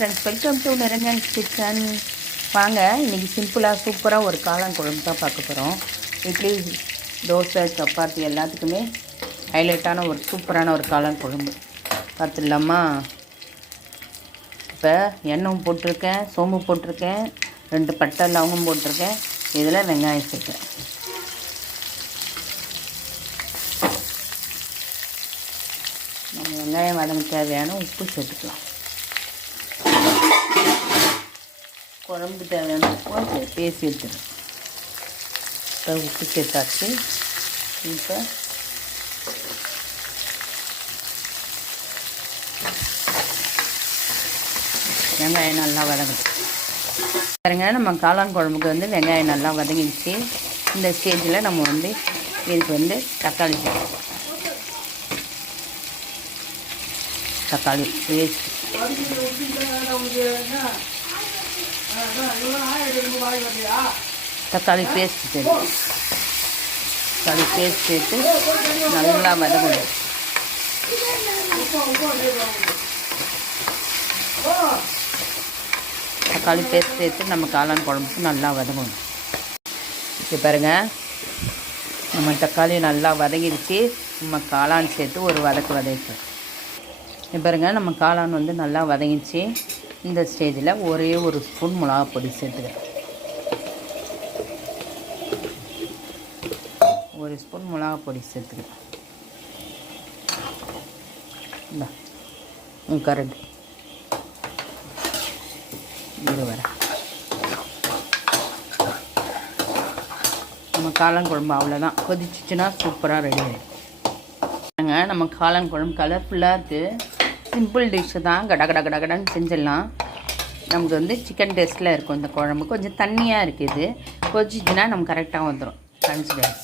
Friends, welcome to Niranjan kitchen. வாங்க, இன்றைக்கி சிம்பிளாக சூப்பராக ஒரு காளான் குழம்பு தான் பார்க்க போகிறோம். இட்லி, தோசை, சப்பாத்தி எல்லாத்துக்குமே ஹைலைட்டான ஒரு சூப்பரான ஒரு காளான் குழம்பு பார்த்துடலாமா? இப்போ எண்ணெயும் போட்டிருக்கேன், சோம்பு போட்டிருக்கேன், 2 பட்டை லவங்கம் போட்டிருக்கேன். இதில் வெங்காயம் சேர்க்கேன். நம்ம வெங்காயம் வதங்க தேவையான உப்பு சேர்த்துக்கலாம். குழம்பு தேவையான உப்பு பேசி எடுத்துடும். இப்போ உப்பு சேர்த்தாச்சு. இப்போ வெங்காயம் நல்லா வதங்கணும் பாருங்க. நம்ம காளான் குழம்புக்கு வெங்காயம் நல்லா வதங்கிடுச்சு. இந்த ஸ்டேஜில் நம்ம இதுக்கு தக்காளி சேர்க்கணும். தக்காளி பேஸ்ட் சேர்த்து நல்லா வதங்கணும். தக்காளி பேஸ்ட் சேர்த்து நம்ம காளான் குழம்புக்கு நல்லா வதங்கணும். இப்போ பாருங்கள், நம்ம தக்காளி நல்லா வதங்கிடுச்சு. நம்ம காளான் சேர்த்து ஒரு வதக்குறோம். இப்போ பாருங்கள், நம்ம காளான் நல்லா வதங்கிடுச்சு. இந்த ஸ்டேஜில் ஒரே ஒரு ஸ்பூன் மிளகாப்பொடி சேர்த்துக்கிறேன். 1 ஸ்பூன் மிளகாப்பொடி சேர்த்துக்கிறேன். இந்த கரண்ட் இது வர நம்ம காளான் குழம்பு அவ்வளோதான். கொதிச்சிச்சுன்னா சூப்பராக ரெடி ஆகிடும். நம்ம காளான் குழம்பு கலர்ஃபுல்லாக இருக்குது. சிம்பிள் டிஷ்ஷு தான், கடன்னு செஞ்சிடலாம். நமக்கு சிக்கன் டேஸ்ட்டில் இருக்கும். இந்த குழம்பு கொஞ்சம் தண்ணியாக இருக்குது. கொதிச்சிச்சுன்னா நம்ம கரெக்டாக வந்துடும். கன்சிடர்ஸ்